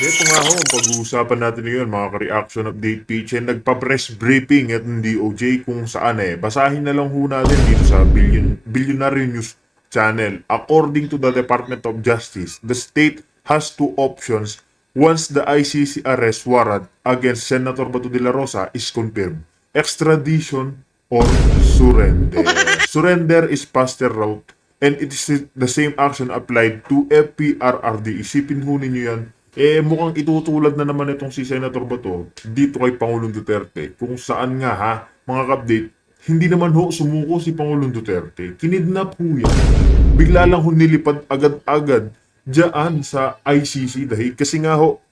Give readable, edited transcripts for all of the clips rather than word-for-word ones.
Ito nga ho, ang pag-uusapan natin ngayon, mga ka-reaction update page, nagpa-press briefing at ng DOJ kung saan basahin na lang ho natin dito sa Billionaire News Channel. According to the Department of Justice, the state has two options once the ICC arrest warrant against Senator Bato de la Rosa is confirmed. Extradition or surrender. Surrender is faster route and it is the same action applied to FPRRD. Isipin ho ninyo yan. Mukhang itutulad na naman itong si Senator Bato dito kay Pangulong Duterte. Kung saan nga ha, mga ka-update, hindi naman ho sumuko si Pangulong Duterte. Kinidnap ho yan. Bigla lang ho nilipad agad-agad dyan sa ICC dahil kasi nga ho,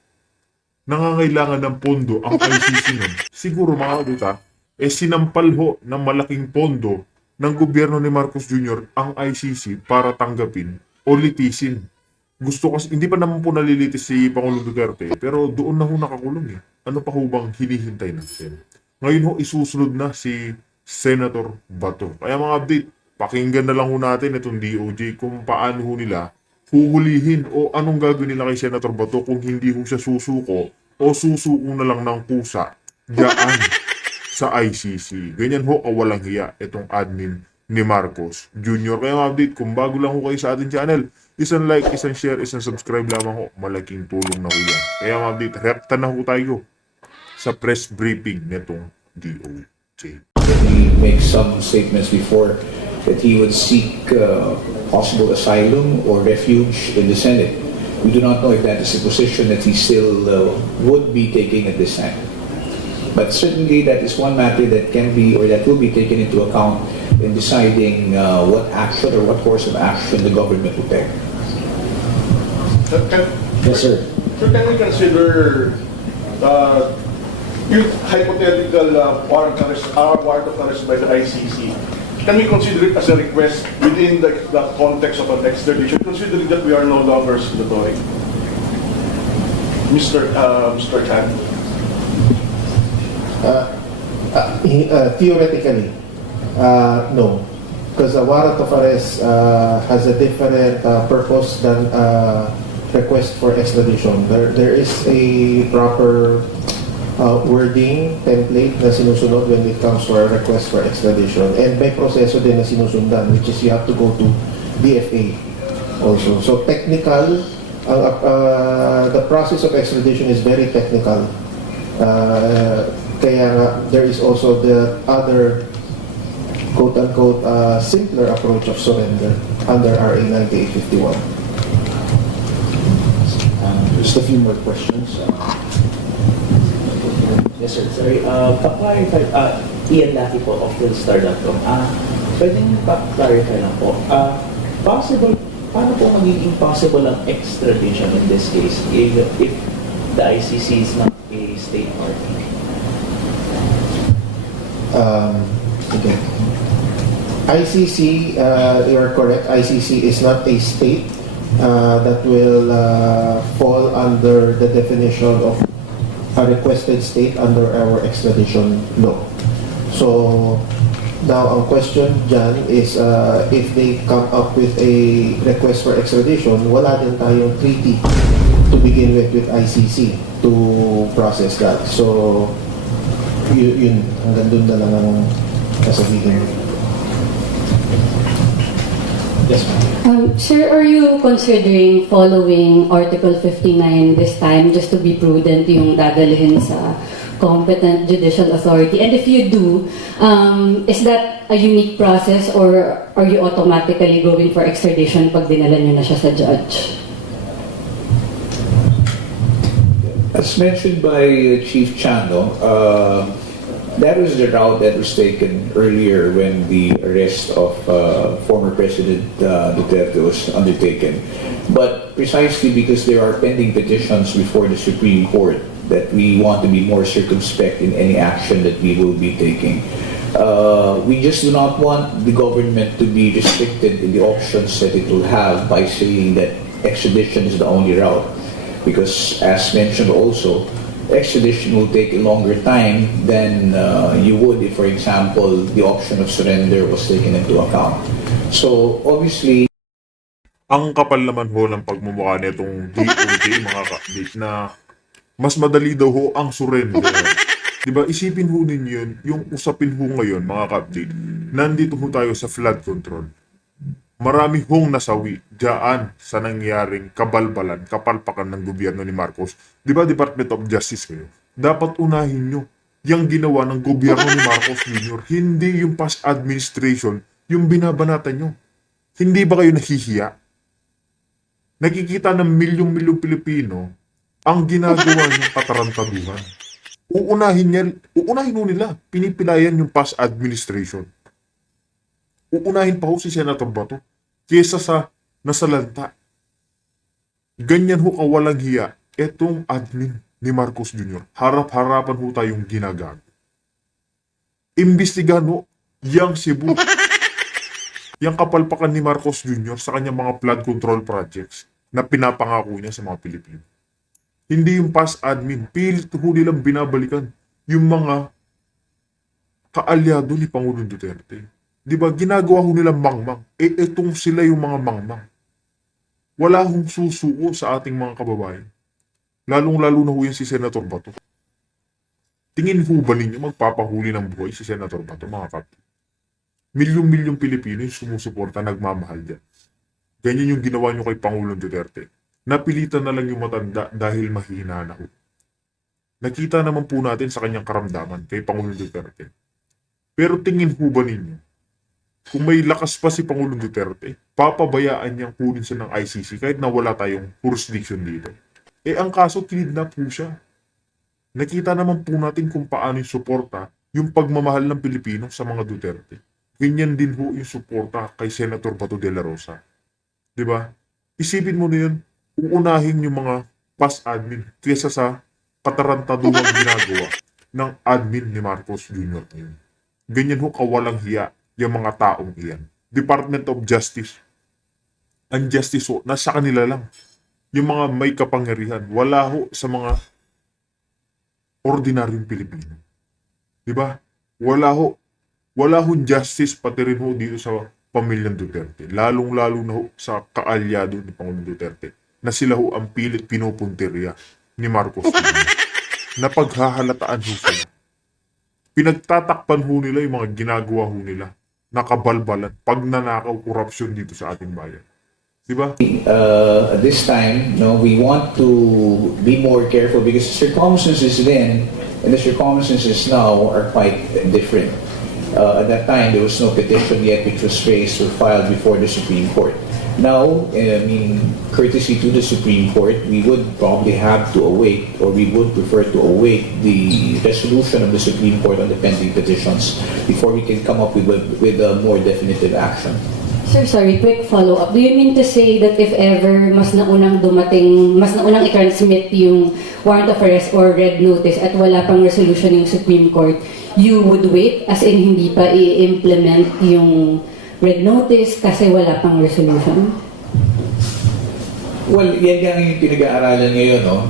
nangangailangan ng pondo ang ICC nun. Siguro mga ka sinampal ho ng malaking pondo ng gobyerno ni Marcos Jr. ang ICC para tanggapin o litisin. Gusto kasi, hindi pa naman po nalilitis si Pangulong Duterte, pero doon na ho nakakulong eh. Ano pa ho bang hinihintay natin? Ngayon ho, isusunod na si Senator Bato. Kaya mga update, pakinggan na lang ho natin itong DOJ kung paano ho nila huhulihin o anong gagawin nila kay Senator Bato kung hindi ho siya susuko o susuko na lang ng pusa dyan sa ICC. Ganyan ho kawalang hiya itong admin ni Marcos Jr. Kaya mga update, kung bago lang ho kayo sa ating channel, isang like, isang share, isang subscribe lamang ho. Malaking tulong na ho yan. Kaya mga update, reacta na ho tayo sa press briefing nitong DOJ. He makes some statements before that he would seek possible asylum or refuge in the Senate. We do not know if that is a position that he still would be taking at this time. But certainly that is one matter that can be or that will be taken into account in deciding what action or what course of action the government will take. Yes, sir. So can we consider if hypothetical warrant of arrest by the ICC, can we consider it as a request within the context of an extradition, considering that we are no longer signatory? Mr. Chan? Theoretically, no. Because a warrant of arrest has a different purpose than request for extradition. There is a proper wording, template na sinusunod when it comes to a request for extradition. And may proseso din na sinusundan, which is you have to go to DFA also. So technical, the process of extradition is very technical. Kaya there is also the other quote-unquote simpler approach of surrender under RA 9851. Just a few more questions. Yes, sir. Sorry. Pa-clarify, Ian Lafi po of Philstar.com. Pwede niyo pa-clarify lang po. Possible, paano po magiging possible ang extradition in this case if the ICC is not a state party? Okay. ICC, you are correct. ICC is not a state that will fall under the definition of a requested state under our extradition law. So now ang question dyan is if they come up with a request for extradition, wala din tayong treaty to begin with ICC to process that. So yun, hanggang dun na lang ang sasabihin. Yes, ma'am. Sir, are you considering following Article 59 this time just to be prudent yung dadalhin sa competent judicial authority? And if you do, is that a unique process or are you automatically going for extradition pag dinala nyo na siya sa judge? As mentioned by Chief Chano, that was the route that was taken earlier when the arrest of former President Duterte was undertaken. But precisely because there are pending petitions before the Supreme Court that we want to be more circumspect in any action that we will be taking. We just do not want the government to be restricted in the options that it will have by saying that extradition is the only route. Because as mentioned also, extradition will take a longer time than you would if, for example, the option of surrender was taken into account. So obviously, Ang kapal naman ho ng pagmumukha nitong DOJ, mga ka-update, na mas madali daw ho ang surrender. Diba, isipin ho ninyo yun, yung usapin ho ngayon, mga ka-update, nandito ho tayo sa flood control. Marami hong nasawi diyan sa nangyaring kabalbalan, kapalpakan ng gobyerno ni Marcos. Diba, Department of Justice kayo? Dapat unahin nyo yung ginawa ng gobyerno ni Marcos Jr., hindi yung past administration, yung binabanatan nyo. Hindi ba kayo nahihiya? Nakikita ng milyong-milyong Pilipino ang ginagawa niyong katarantaduhan. Uunahin ho nila, pinipilayan yung past administration. Uunahin pa ho si Senator Bato kesa sa nasalanta. Ganyan ho kawalang hiya etong admin ni Marcos Jr. Harap-harapan ho tayong ginagago. Imbestigahan ho yang Cebu. Yang kapalpakan ni Marcos Jr. sa kanyang mga flood control projects na pinapangako niya sa mga Pilipino. Hindi yung past admin, pilit ho nilang binabalikan yung mga kaalyado ni Pangulong Duterte. Diba, ginagawa ho nilang mangmang. Etong sila yung mga mangmang. Wala hong susuko sa ating mga kababayan. Lalong-lalo na ho yan si Senator Bato. Tingin ho ba ninyo magpapahuli ng buhay si Senator Bato, mga kapatid? Milyong-milyong Pilipino yung sumusuporta, nagmamahal dyan. Ganyan yung ginawa nyo kay Pangulong Duterte. Napilitan na lang yung matanda dahil mahina na ho. Nakita naman po natin sa kanyang karamdaman kay Pangulong Duterte. Pero tingin ho ba ninyo, kung may lakas pa si Pangulong Duterte, papabayaan niyang kunin siya ng ICC kahit na wala tayong jurisdiction dito? Ang kaso, kinidnap po siya. Nakita naman po natin kung paano yung suporta, yung pagmamahal ng Pilipino sa mga Duterte. Ganyan din ho yung suporta kay Senator Bato de la Rosa. Diba? Isipin mo na yun, uunahin yung mga past admin kesa sa katarantaduhang ginagawa ng admin ni Marcos Jr. ngayon. Ganyan ho kawalang hiya yung mga taong iyan. Department of Justice. Ang justice ho, nasa kanila lang. Yung mga may kapangyarihan, wala ho sa mga ordinaryong Pilipino. Diba? Wala hong justice pati rin ho dito sa pamilyang Duterte. Lalong-lalo na ho sa kaalyado ni Pangulong Duterte na sila ho ang pilit pinupunteriya ni Marcos Jr. Na paghahalataan ho sila. Pinagtatakpan ho nila yung mga ginagawa ho nila. Nakabalbalan, pagnanakaw, korupsyon dito sa ating bayan. Diba? At this time, no, we want to be more careful because the circumstances then and the circumstances now are quite different. At that time, there was no petition yet which was raised or filed before the Supreme Court. Now, courtesy to the Supreme Court, we would probably have to await, or we would prefer to await the resolution of the Supreme Court on the pending petitions before we can come up with a more definitive action. Sir, sorry, quick follow-up. Do you mean to say that if ever mas naunang i-transmit yung warrant of arrest or red notice at wala pang resolution yung Supreme Court, you would wait, as in hindi pa i-implement yung red notice kasi wala pang resolution? Well, yan nga yung pinag-aaralan ngayon, no?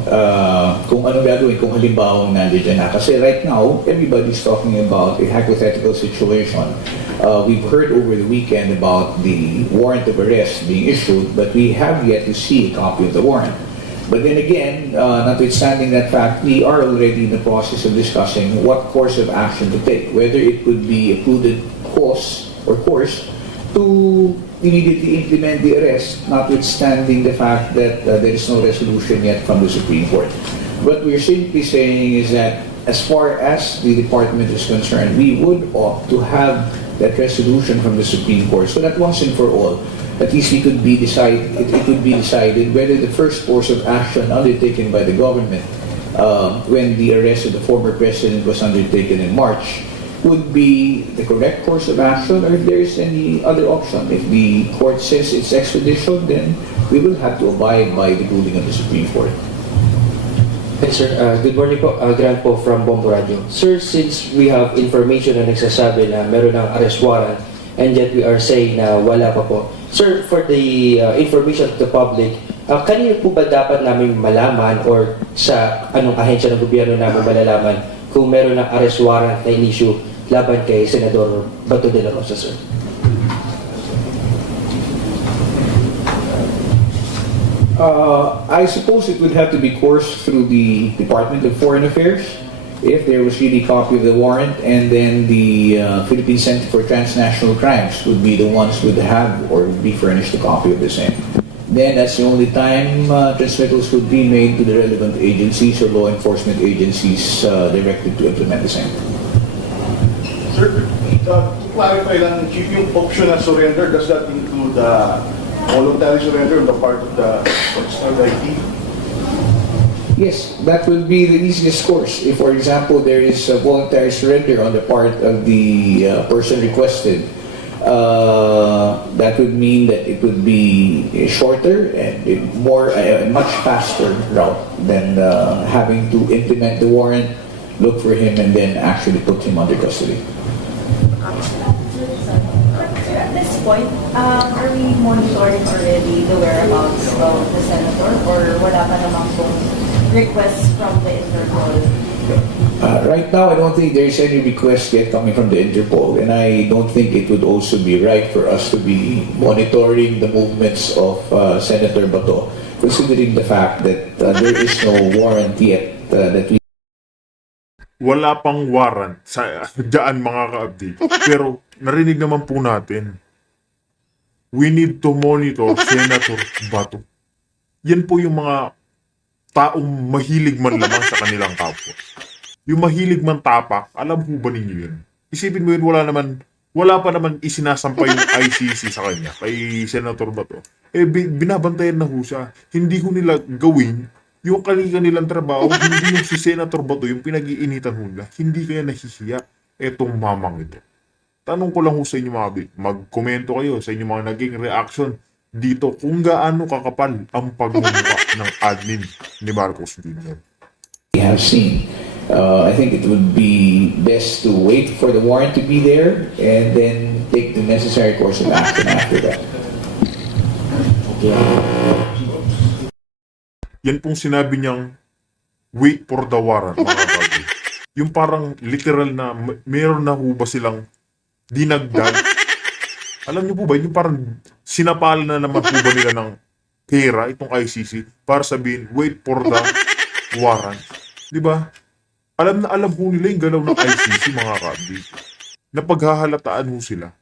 Kung ano gagawin, kung halimbawa nandiyan na. Kasi right now, everybody's talking about a hypothetical situation. We've heard over the weekend about the warrant of arrest being issued, but we have yet to see a copy of the warrant. But then again, notwithstanding that fact, we are already in the process of discussing what course of action to take, whether it could be a prudent course to immediately implement the arrest, notwithstanding the fact that there is no resolution yet from the Supreme Court. What we're simply saying is that as far as the department is concerned, we would opt to have that resolution from the Supreme Court so that once and for all, at least it could be decided whether the first course of action undertaken by the government when the arrest of the former president was undertaken in March would be the correct course of action, or if there is any other option. If the court says it's extradition, then we will have to abide by the ruling of the Supreme Court. Yes, sir. Good morning po. Grant po from Bombo Radio. Sir, since we have information na nagsasabi na meron ng arrest warrant and yet we are saying na wala pa po. Sir, for the information of the public, kanino po ba dapat namin malaman or sa anong ahensya ng gobyerno namin malalaman kung meron ng arrest warrant na in-issue laban kay Senador Bato de la Rosa, sir? I suppose it would have to be coursed through the Department of Foreign Affairs if there was really a copy of the warrant, and then the Philippine Center for Transnational Crimes would be the ones who would have or would be furnished a copy of the same. Then that's the only time transmittals would be made to the relevant agencies or law enforcement agencies directed to implement the same. Sir, to clarify lang, Chief, yung option na surrender, does that include voluntary surrender on the part of the ID? Yes, that would be the easiest course. If, for example, there is a voluntary surrender on the part of the person requested, that would mean that it would be shorter and a much faster route than having to implement the warrant, look for him, and then actually put him under custody. At this point, are we monitoring already the whereabouts of the senator, or wala pa namang pong requests from the Interpol? Right now, I don't think there's any request yet coming from the Interpol, and I don't think it would also be right for us to be monitoring the movements of Senator Bato, considering the fact that there is no warrant yet that we Wala pang warrant sa dyan mga ka-update. Pero narinig naman po natin, we need to monitor Senator Bato. Yan po yung mga taong mahilig man lamang sa kanilang kapwa. Yung mahilig man tapak, alam po ba ninyo yun? Isipin mo yun, wala pa naman isinasampay yung ICC sa kanya, kay Senator Bato. Binabantayan na ho siya. Hindi ho nila gawin yung kanilang trabaho, hindi yung si Senator Bato, yung pinag-iinitan ho nila, hindi kaya nahihiya etong mamang ito. Tanong ko lang ho sa inyo mga big, mag-komento kayo sa inyong mga naging reaction dito kung gaano kakapal ang pagmumukha ng admin ni Marcos Jr. have seen. I think it would be best to wait for the warrant to be there and then take the necessary course of action after that. Yan pong sinabi niyang wait for the warrant, mga bagay. Yung parang literal na meron na ho ba silang dinagdag? Alam niyo po ba, yung parang sinapal na naman po ba nila ng pera itong ICC para sabihin, wait for the warrant. Di ba? Alam na alam ho nila yung galaw ng ICC, mga kabig. Napaghahalataan ho sila.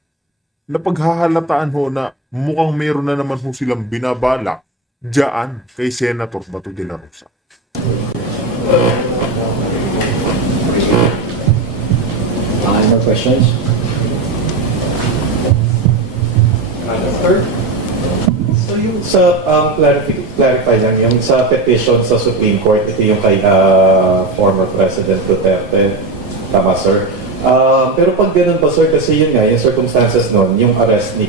Napaghahalataan ho na mukhang meron na naman ho silang binabala diyan kay Senator Bato de la Rosa. Any more questions? Sir, so yung sa clarify lang, yung sa petition sa Supreme Court, ito yung kay former President Duterte, tama sir? Pero pag ganun pa sir, kasi yun nga, yung circumstances nun, yung arrest ni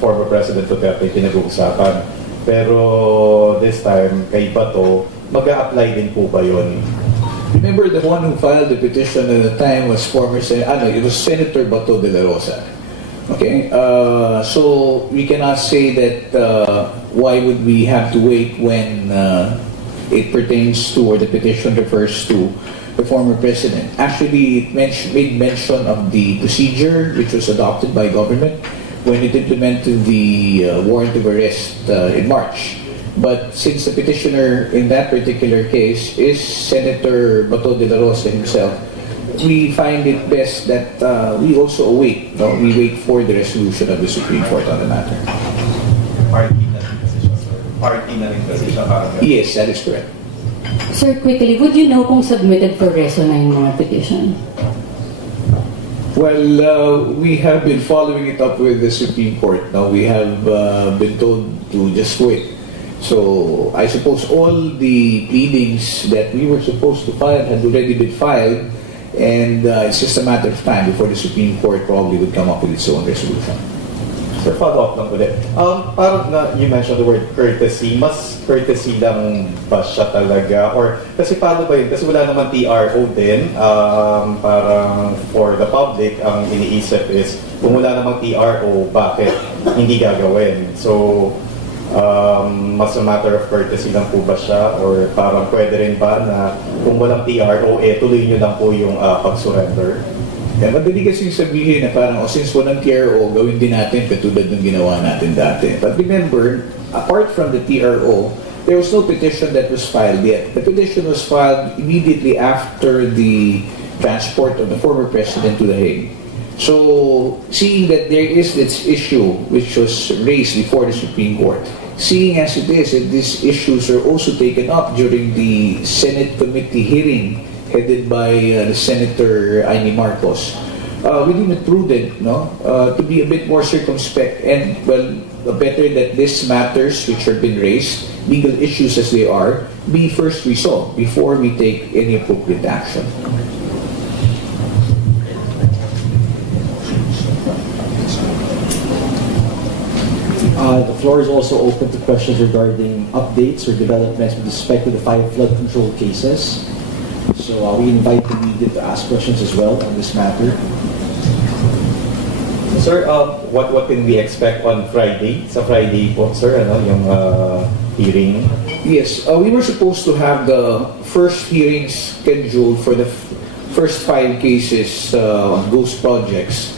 former President Duterte pinag-uusapan. Pero this time, kay Bato, mag-a-apply din po ba yun? Remember, the one who filed the petition at the time was it was Senator Bato de la Rosa. Okay, so we cannot say that why would we have to wait when it pertains to, or the petition refers to, the former president. Actually, it made mention of the procedure which was adopted by government when it implemented the warrant of arrest in March. But since the petitioner in that particular case is Senator Bato de la Rosa himself, we find it best that we also await, we wait for the resolution of the Supreme Court on the matter. Party na rin kasi siya, sir. Party na rin kasi siya parang Yes, that is correct. Sir, quickly, would you know kung submitted for reso na yung mga petition? Well, we have been following it up with the Supreme Court. Now, we have been told to just wait. So, I suppose all the pleadings that we were supposed to file had already been filed, and it's just a matter of time before the Supreme Court probably would come up with its own resolution. Sir, follow up lang ulit. Parang na, you mentioned the word courtesy. Mas courtesy lang ba siya talaga? Or, kasi paano ba yun? Kasi wala naman TRO din. Parang for the public, ang iniisip is, kung wala namang TRO, bakit hindi gagawin? So, mas a matter of courtesy lang po ba siya? Or parang pwede rin ba na kung walang TRO, tuloy nyo lang po yung pag-surrender? Yeah, madali kasi sabihin na parang, since walang TRO, gawin din natin katulad ng ginawa natin dati. But remember, apart from the TRO, there was no petition that was filed yet. The petition was filed immediately after the transport of the former president to The Hague. So, seeing that there is this issue which was raised before the Supreme Court, seeing as it is that these issues are also taken up during the Senate committee hearing headed by Senator Amy Marcos, we deem it prudent, to be a bit more circumspect and, well, better that these matters which have been raised, legal issues as they are, be first resolved before we take any appropriate action. The floor is also open to questions regarding updates or developments with respect to the 5 flood control cases. So we invite the media to ask questions as well on this matter. Sir, what can we expect on Friday? Sa Friday po, sir, yung hearing? Yes, we were supposed to have the first hearing scheduled for the first 5 cases on ghost projects,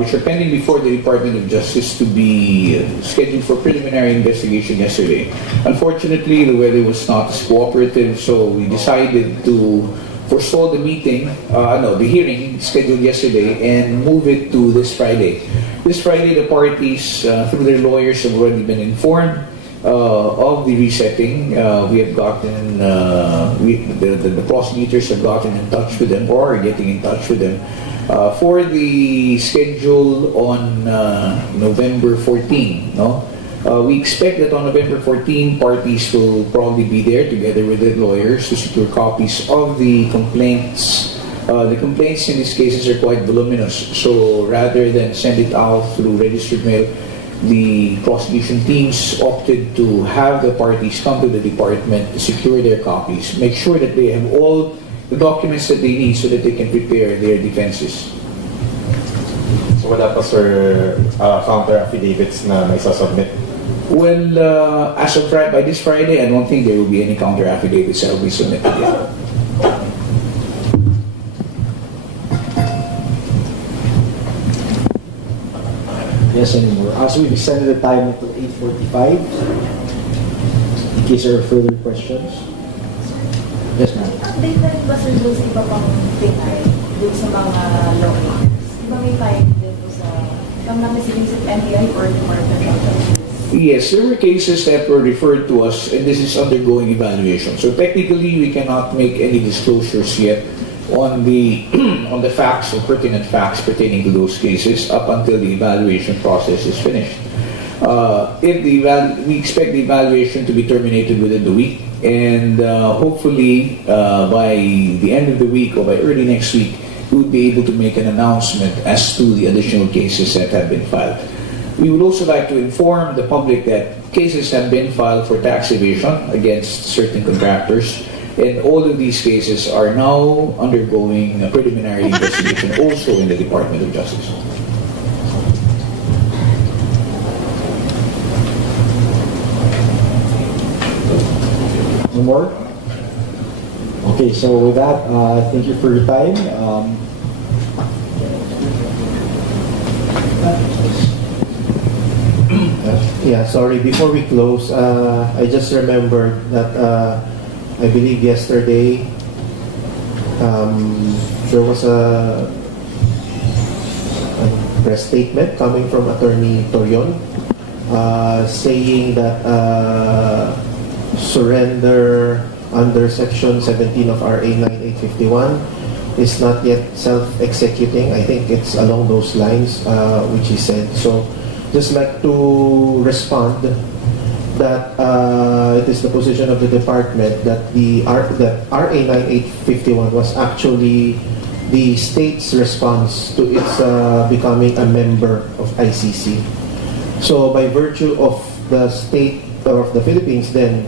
which are pending before the Department of Justice to be scheduled for preliminary investigation yesterday. Unfortunately, the weather was not as cooperative, so we decided to forestall the the hearing scheduled yesterday and move it to this Friday. This Friday, the parties, through their lawyers, have already been informed of the resetting. We have gotten, the prosecutors have gotten in touch with them or are getting in touch with them for the schedule on November 14. We expect that on November 14, parties will probably be there together with their lawyers to secure copies of the complaints. The complaints in these cases are quite voluminous, so rather than send it out through registered mail, the prosecution teams opted to have the parties come to the department to secure their copies, make sure that they have all the documents that they need so that they can prepare their defenses. So wala pa, sir, counter affidavits na may sasubmit? Well, as of by this Friday, I don't think there will be any counter affidavits that will be submitted yet. Yes, anymore. So we've extended the time until 8:45. In case there are further questions. Yes, ma'am. Update na rin ba sir doon sa iba pang Pinay, doon sa mga lawmakers? Di ba may file din po sa, kung namin sinisip NBI or Department of Justice? Yes, there were cases that were referred to us, and this is undergoing evaluation. So technically, we cannot make any disclosures yet on the on the facts or pertinent facts pertaining to those cases up until the evaluation process is finished. We expect the evaluation to be terminated within the week, and hopefully by the end of the week or by early next week, we would be able to make an announcement as to the additional cases that have been filed. We would also like to inform the public that cases have been filed for tax evasion against certain contractors, and all of these cases are now undergoing a preliminary investigation also in the Department of Justice. No more? Okay, so with that, thank you for your time. Yeah, sorry. Before we close, I just remembered that I believe yesterday there was a press statement coming from Attorney Torion saying that surrender under Section 17 of RA 9851 is not yet self-executing. I think it's along those lines, which he said. So, just like to respond that it is the position of the department that that RA 9851 was actually the state's response to its becoming a member of ICC. So by virtue of the state of the Philippines then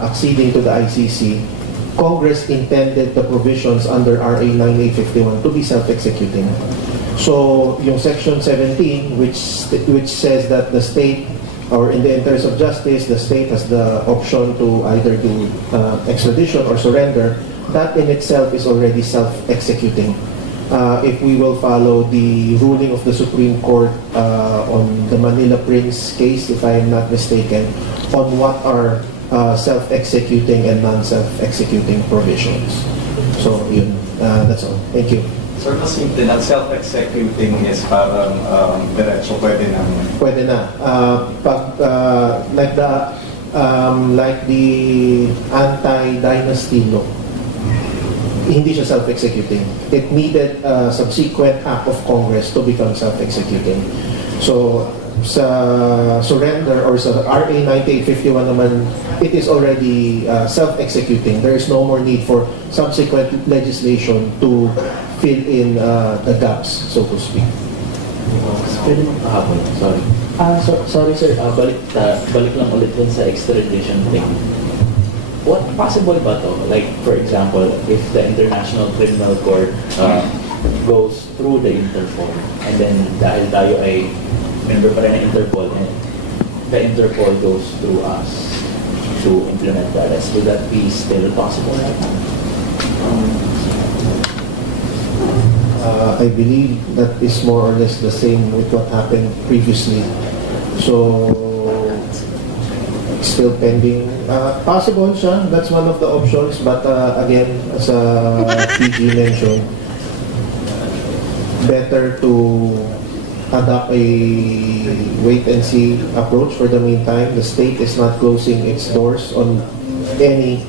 acceding to the ICC, Congress intended the provisions under RA 9851 to be self-executing. So, yung Section 17, which says that the state, or in the interest of justice, the state has the option to either do extradition or surrender, that in itself is already self-executing. if we will follow the ruling of the Supreme Court on the Manila Prince case, if I am not mistaken, on what are self-executing and non-self-executing provisions. So, yun, that's all. Thank you. Sir, mas simple na self-executing is parang diretso pwede na. Pwede na. Like the anti-dynasty law, hindi siya self-executing. It needed a subsequent act of Congress to become self-executing. So, sa surrender or sa RA 9851 naman, it is already self-executing. There is no more need for subsequent legislation to fill in the gaps, so to speak. Pwede mong pahabol, sorry. Sorry sir, balik lang ulit dun sa extradition thing. What possible ba to? Like, for example, if the International Criminal Court goes through the Interpol, and then dahil tayo ay member pa rin ng Interpol, and the Interpol goes through us to implement the arrest, would that be still possible right now? I believe that is more or less the same with what happened previously. So, still pending. Possible siya. That's one of the options. But again, as PG mentioned, better to adopt a wait-and-see approach for the meantime. The state is not closing its doors on any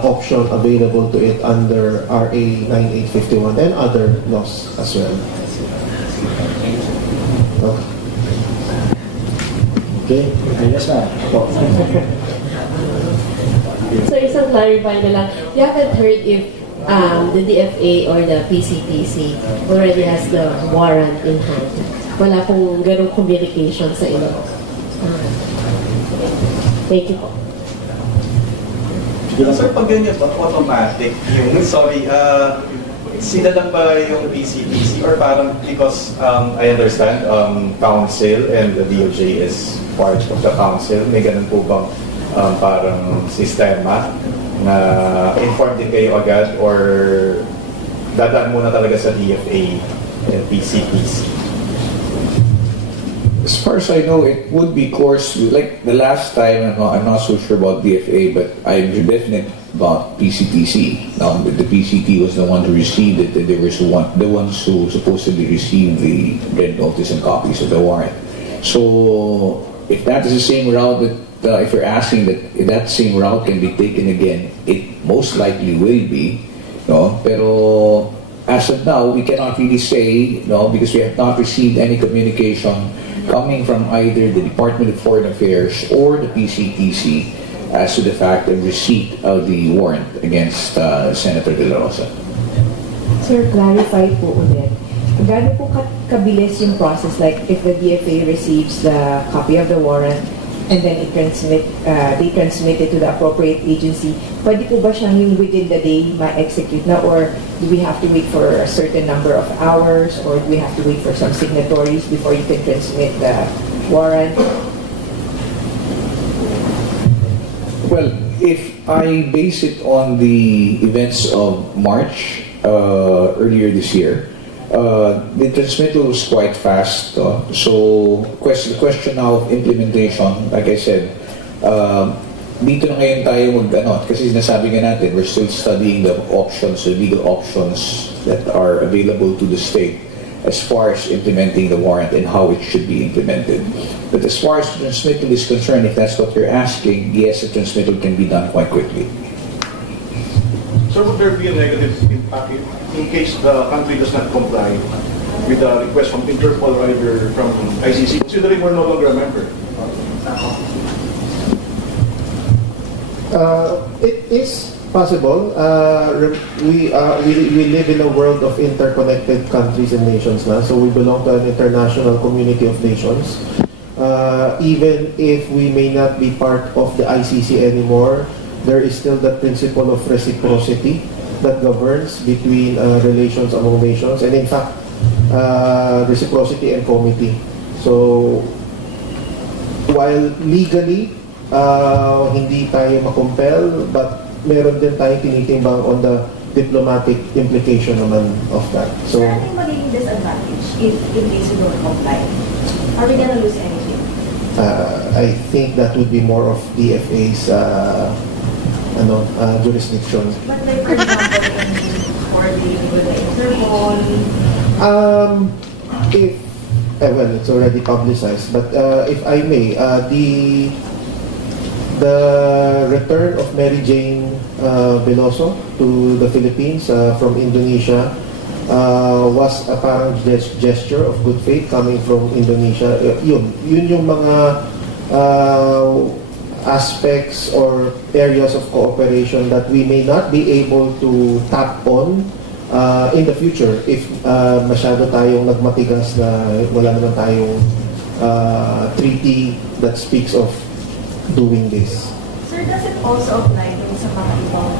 option available to it under RA 9851 and other laws as well. Okay, yes na. So isang clarify na lang, you haven't heard if the DFA or the PCTC already has the warrant in hand. Wala pong ganong communication sa inyo. Thank you po. Sir, pag ganyan ba, automatic yung, sila lang ba yung PCTC or parang because I understand council and the DOJ is part of the council, may ganun po bang parang sistema na inform din kayo agad or dadaan muna talaga sa DFA and PCTC? As far as I know, it would be course like the last time. I'm not so sure about DFA, but I'm definite about PCTC. Now, the PCT was the one who received it, and they were the ones who supposedly received the red notice and copies of the warrant. So, if that is the same route that, if you're asking that if that same route can be taken again, it most likely will be. No, pero as of now, we cannot really say no because we have not received any communication coming from either the Department of Foreign Affairs or the PCTC as to the fact of receipt of the warrant against Senator De La Rosa. Sir, clarify po ulit. Gaano po kabilis yung process? Like, if the DFA receives the copy of the warrant and then they transmit it to the appropriate agency, pwede po ba siyang yung within the day ma-execute na, or do we have to wait for a certain number of hours, or do we have to wait for some signatories before you can transmit the warrant? Well, if I base it on the events of March earlier this year, the transmittal was quite fast. So, the question now of implementation, like I said, dito na ngayon tayo kasi sinasabi nga natin, we're still studying the options, the legal options that are available to the state as far as implementing the warrant and how it should be implemented. But as far as transmittal is concerned, if that's what you're asking, yes, the transmittal can be done quite quickly. Sir, would there be a negative impact in case the country does not comply with the request from Interpol or either from ICC, considering we're no longer a member? It is possible. We live in a world of interconnected countries and nations now, so we belong to an international community of nations. Even if we may not be part of the ICC anymore, there is still the principle of reciprocity that governs between relations among nations, and in fact, reciprocity and comity. So, while legally, hindi tayo makompel, but meron din tayong tinitimbang on the diplomatic implication naman of that. So, Sir, ano yung magiging disadvantage if in case we don't comply? Are we gonna lose anything? I think that would be more of DFA's jurisdiction. But like, for example, for dealing with the Interpol, If well, it's already publicized, but if I may, the return of Mary Jane Veloso to the Philippines from Indonesia was a parang gesture of good faith coming from Indonesia. Yun yung mga aspects or areas of cooperation that we may not be able to tap on in the future if masyado tayong nagmatigas na wala naman tayong treaty that speaks of doing this. sir, does it also apply dun sa mga ibang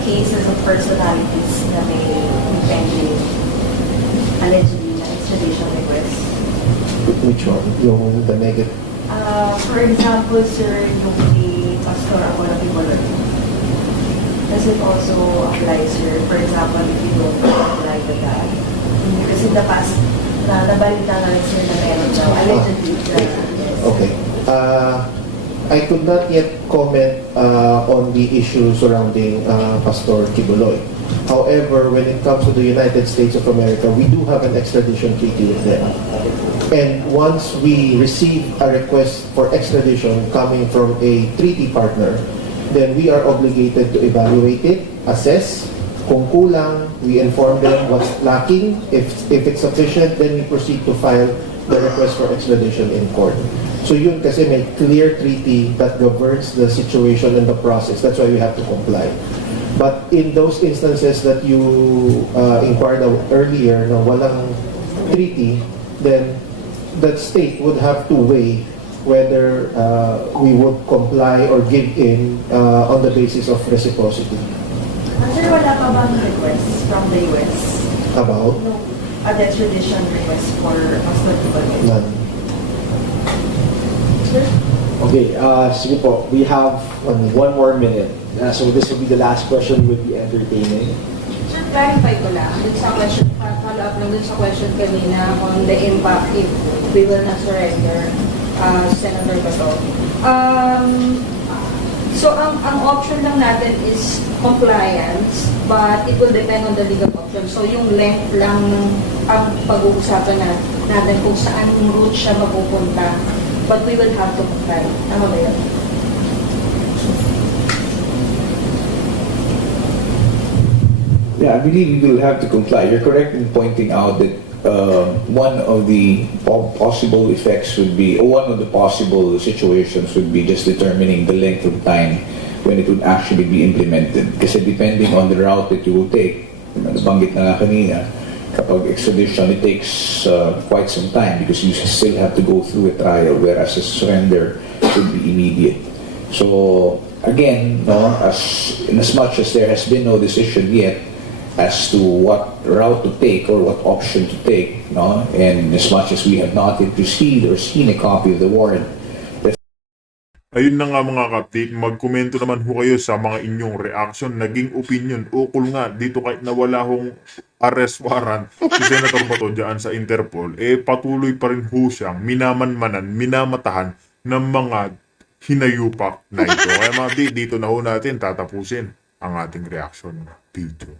cases of personalities na may pending allegedly na extradition request? Which one? Yung the negative? For example, sir, yung kay Pastor Apollo Kibuloy. Does it also apply, sir? For example, if you don't comply with that? Because in the past, nabalita na rin sir na meron daw allegedly. Okay. I could not yet comment on the issue surrounding Pastor Kibuloy. However, when it comes to the United States of America, we do have an extradition treaty with them. And once we receive a request for extradition coming from a treaty partner, then we are obligated to evaluate it, assess. Kung kulang, we inform them what's lacking. If it's sufficient, then we proceed to file the request for extradition in court. So yun kasi may clear treaty that governs the situation and the process. That's why we have to comply. But in those instances that you inquired earlier na walang treaty, then the state would have to weigh whether we would comply or give in on the basis of reciprocity. Sir, wala pa bang request from the US? About? No, an extradition request for Pastor Kibuloy. None. Sir? Okay, sige po, we have one more minute. So this will be the last question we'll be entertaining. Sir, clarify ko lang, dun sa question, follow up lang dun sa question kanina on the impact if we will not surrender, Senator Bato. So, ang option lang natin is compliance, but it will depend on the legal option. So, yung length lang ang pag-uusapan natin kung saan route siya mapupunta, but we will have to comply. Tama ba yun? Yeah, I believe we will have to comply. You're correct in pointing out that one of the possible effects would be, or one of the possible situations would be just determining the length of time when it would actually be implemented. Kasi depending on the route that you will take, nabanggit na nga kanina, kapag extradition, it takes quite some time because you still have to go through a trial, whereas a surrender would be immediate. So, again, no, in as much as there has been no decision yet, as to what route to take or what option to take, no? And as much as we have not yet received or seen a copy of the warrant. Ayun na nga mga kaptik, magkomento naman ho kayo sa mga inyong reaction, naging opinion, ukol nga dito kahit na wala hong arrest warrant si Senator Bato dyan sa Interpol, patuloy pa rin ho siyang minamanmanan, minamatahan ng mga hinayupak na ito. Kaya mga dito na ho natin tatapusin ang ating reaction video.